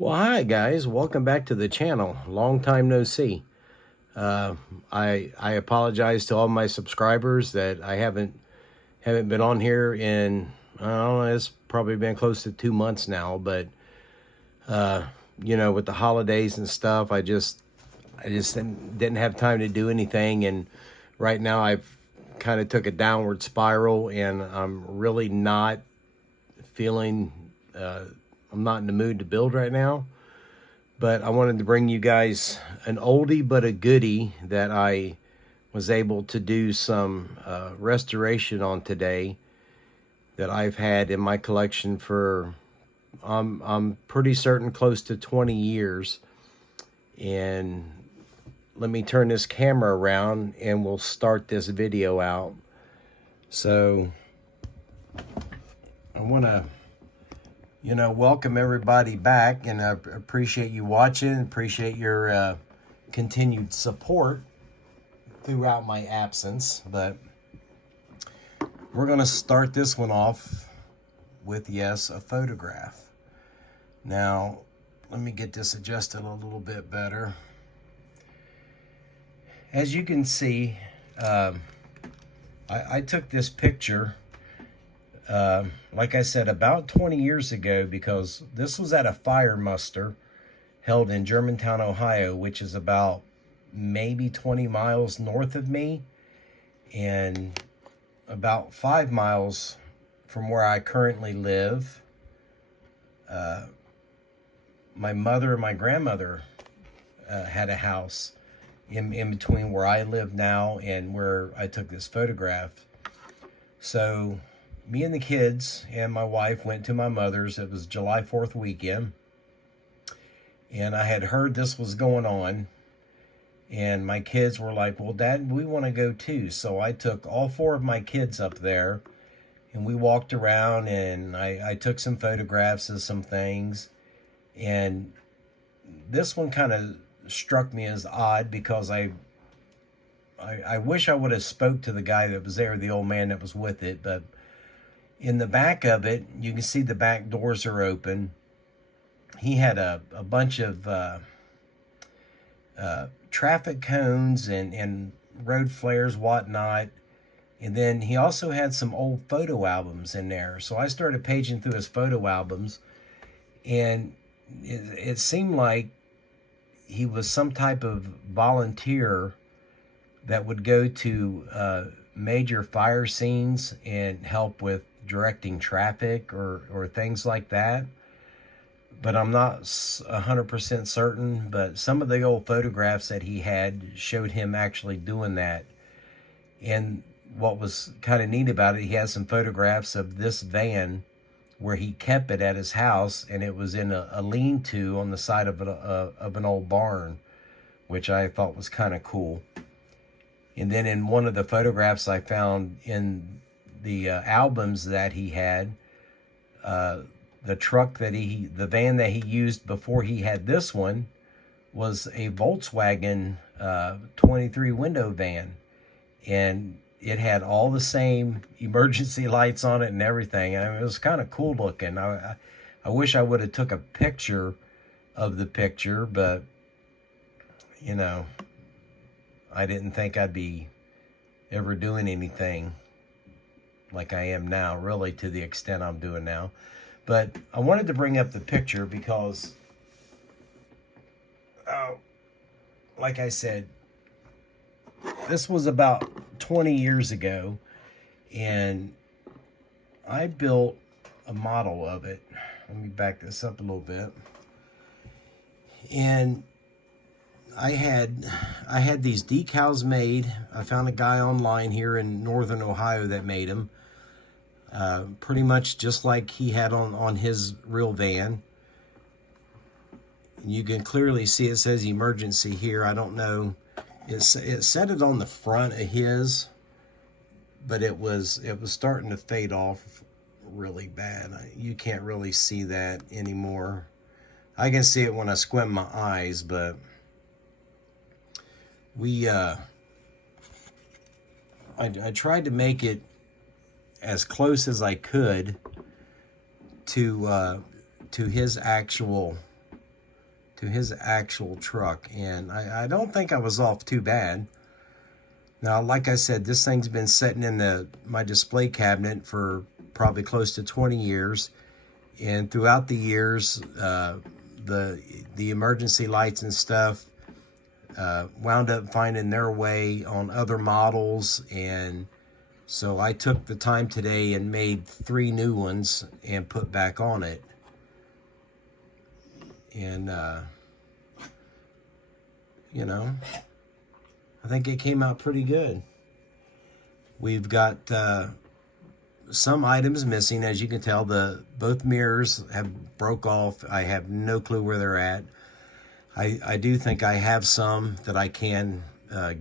Well, hi guys, welcome back to the channel. Long time no see. I apologize to all my subscribers that I haven't been on here in, I don't know, it's probably been close to 2 months now. But with the holidays and stuff, I just didn't have time to do anything. And right now I've kind of took a downward spiral, and I'm really not feeling. I'm not in the mood to build right now. But I wanted to bring you guys an oldie but a goodie that I was able to do some restoration on today, that I've had in my collection for I'm pretty certain close to 20 years. And let me turn this camera around and we'll start this video out. So I want to welcome everybody back, and I appreciate you watching, appreciate your continued support throughout my absence. But we're going to start this one off with, yes, a photograph. Now, let me get this adjusted a little bit better. As you can see, I took this picture like I said, about 20 years ago, because this was at a fire muster held in Germantown, Ohio, which is about maybe 20 miles north of me and about 5 miles from where I currently live. My mother and my grandmother had a house in between where I live now and where I took this photograph. So me and the kids and my wife went to my mother's. It was July 4th weekend. And I had heard this was going on. And my kids were like, well, Dad, we want to go too. So I took all 4 of my kids up there. And we walked around, and I took some photographs of some things. And this one kind of struck me as odd, because I wish I would have spoke to the guy that was there, the old man that was with it. But in the back of it, you can see the back doors are open. He had a bunch of traffic cones and road flares, whatnot. And then he also had some old photo albums in there. So I started paging through his photo albums, and it seemed like he was some type of volunteer that would go to major fire scenes and help with directing traffic or things like that. But I'm not 100% certain. But some of the old photographs that he had showed him actually doing that. And what was kind of neat about it, he has some photographs of this van where he kept it at his house, and it was in a lean-to on the side of an old barn, which I thought was kind of cool. And then in one of the photographs I found in the albums that he had, the van that he used before he had this one was a Volkswagen 23 window van. And it had all the same emergency lights on it and everything. I mean, it was kind of cool looking. I wish I would have took a picture of the picture, but, I didn't think I'd be ever doing anything like I am now, really, to the extent I'm doing now. But I wanted to bring up the picture because, like I said, this was about 20 years ago, and I built a model of it. Let me back this up a little bit. And I had these decals made. I found a guy online here in northern Ohio that made them. Pretty much just like he had on his real van. You can clearly see it says emergency here. I don't know. It said it on the front of his, but it was starting to fade off really bad. You can't really see that anymore. I can see it when I squint my eyes, but I tried to make it as close as I could to his actual to his actual truck. And I don't think I was off too bad. Now, like I said, this thing's been sitting in my display cabinet for probably close to 20 years. And throughout the years, the emergency lights and stuff wound up finding their way on other models. And so I took the time today and made 3 new ones and put back on it. And, you know, I think it came out pretty good. We've got some items missing. As you can tell, both mirrors have broke off. I have no clue where they're at. I do think I have some that I can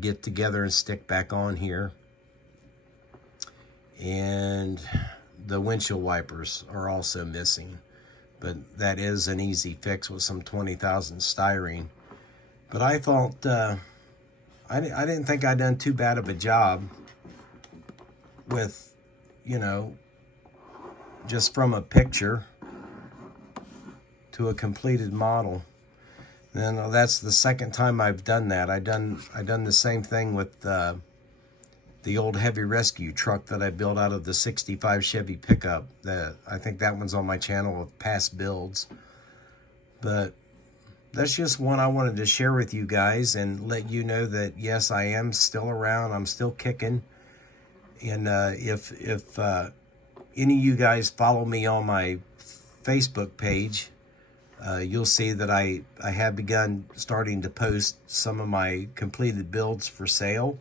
get together and stick back on here. And the windshield wipers are also missing. But that is an easy fix with some 20,000 styrene. But I thought, I didn't think I'd done too bad of a job with, you know, just from a picture to a completed model. And that's the second time I've done that. I done the same thing with the old heavy rescue truck that I built out of the 65 Chevy pickup. I think that one's on my channel of past builds. But that's just one I wanted to share with you guys and let you know that, yes, I am still around. I'm still kicking. And if any of you guys follow me on my Facebook page, you'll see that I have begun starting to post some of my completed builds for sale.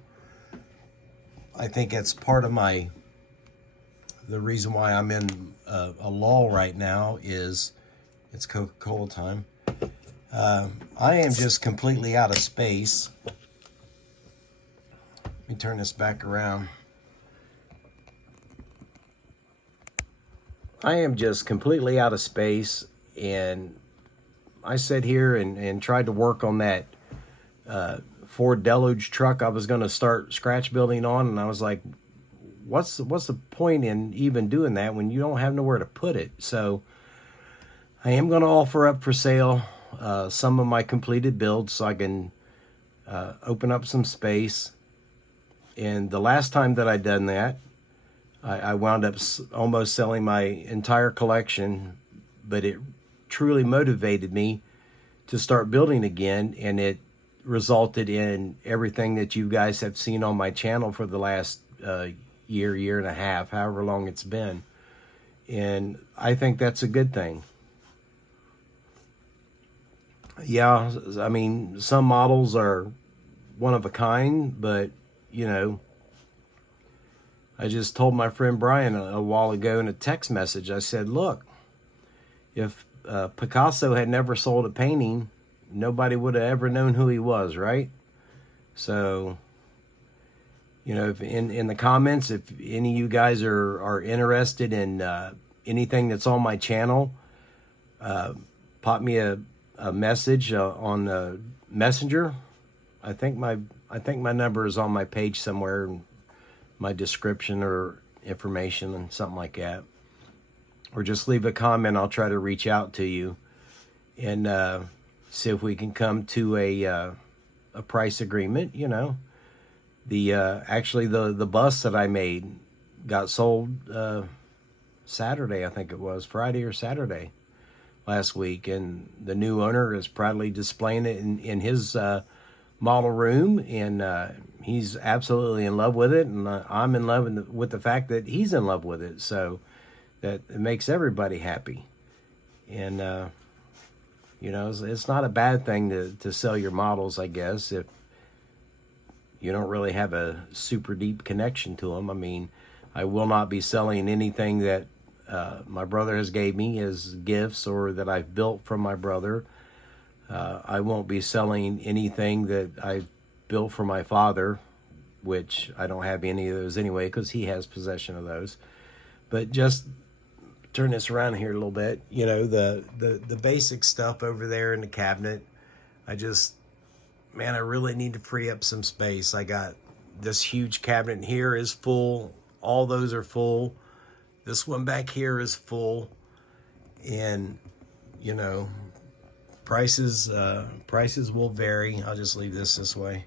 I think that's part of the reason why I'm in a lull right now is it's Coca-Cola time. I am just completely out of space. Let me turn this back around. I am just completely out of space, and I sat here and tried to work on that Ford Deluge truck I was going to start scratch building on, and I was like, what's the point in even doing that when you don't have nowhere to put it? So I am going to offer up for sale some of my completed builds so I can open up some space. And the last time that I done that, I wound up almost selling my entire collection, but it truly motivated me to start building again, and it resulted in everything that you guys have seen on my channel for the last year and a half, however long it's been. And I think that's a good thing. Yeah, I mean, some models are one of a kind, but, you know, I just told my friend Brian a while ago in a text message, I said, look, if Picasso had never sold a painting, nobody would have ever known who he was, right? So, you know, if in the comments, if any of you guys are interested in anything that's on my channel, pop me a message on Messenger. I think my number is on my page somewhere, in my description or information and something like that. Or just leave a comment. I'll try to reach out to you and see if we can come to a price agreement. You know, actually the bus that I made got sold Saturday, I think it was Friday or Saturday last week, and the new owner is proudly displaying it in his model room, and he's absolutely in love with it, and I'm in love with the fact that he's in love with it. So that it makes everybody happy. And you know, it's not a bad thing to sell your models, I guess, if you don't really have a super deep connection to them. I mean, I will not be selling anything that my brother has gave me as gifts or that I've built from my brother. I won't be selling anything that I've built for my father, which I don't have any of those anyway because he has possession of those. But just turn this around here a little bit. You know, the basic stuff over there in the cabinet, I really need to free up some space. I got this huge cabinet here is full. All those are full. This one back here is full. And, you know, prices will vary. I'll just leave this way.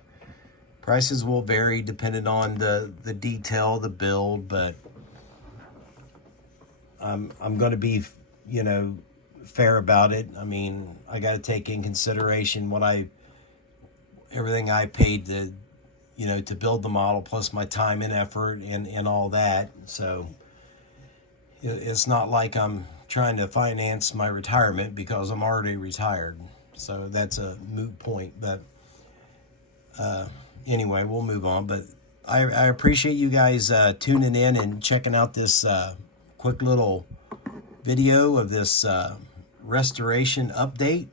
Prices will vary depending on the detail, the build, but I'm going to be, you know, fair about it. I mean, I got to take in consideration everything I paid to, you know, to build the model, plus my time and effort and all that. So it's not like I'm trying to finance my retirement, because I'm already retired. So that's a moot point. But anyway, we'll move on. But I appreciate you guys tuning in and checking out this quick little video of this restoration update.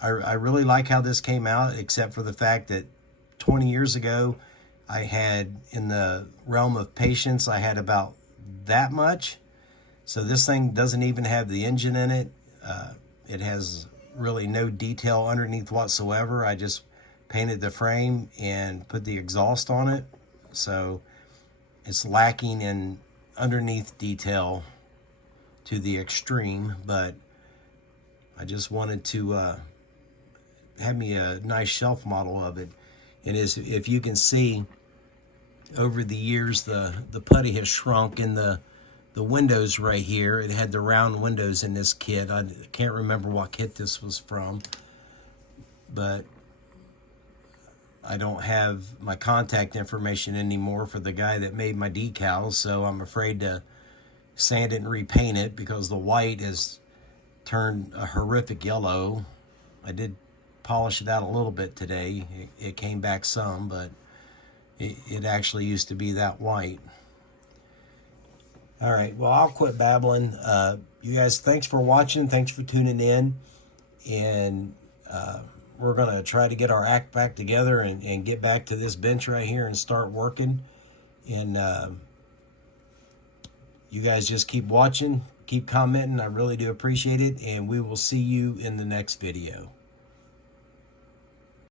I really like how this came out, except for the fact that 20 years ago, I had, in the realm of patience, I had about that much. So this thing doesn't even have the engine in it. It has really no detail underneath whatsoever. I just painted the frame and put the exhaust on it. So it's lacking in underneath detail to the extreme, but I just wanted to have me a nice shelf model of it. And if you can see, over the years, the putty has shrunk in the windows right here. It had the round windows in this kit. I can't remember what kit this was from, but I don't have my contact information anymore for the guy that made my decals, so I'm afraid to sand it and repaint it, because the white has turned a horrific yellow. I did polish it out a little bit today. It came back some, but it actually used to be that white. All right, well, I'll quit babbling. You guys, thanks for watching. Thanks for tuning in. And we're going to try to get our act back together and get back to this bench right here and start working. And you guys just keep watching, keep commenting. I really do appreciate it. And we will see you in the next video.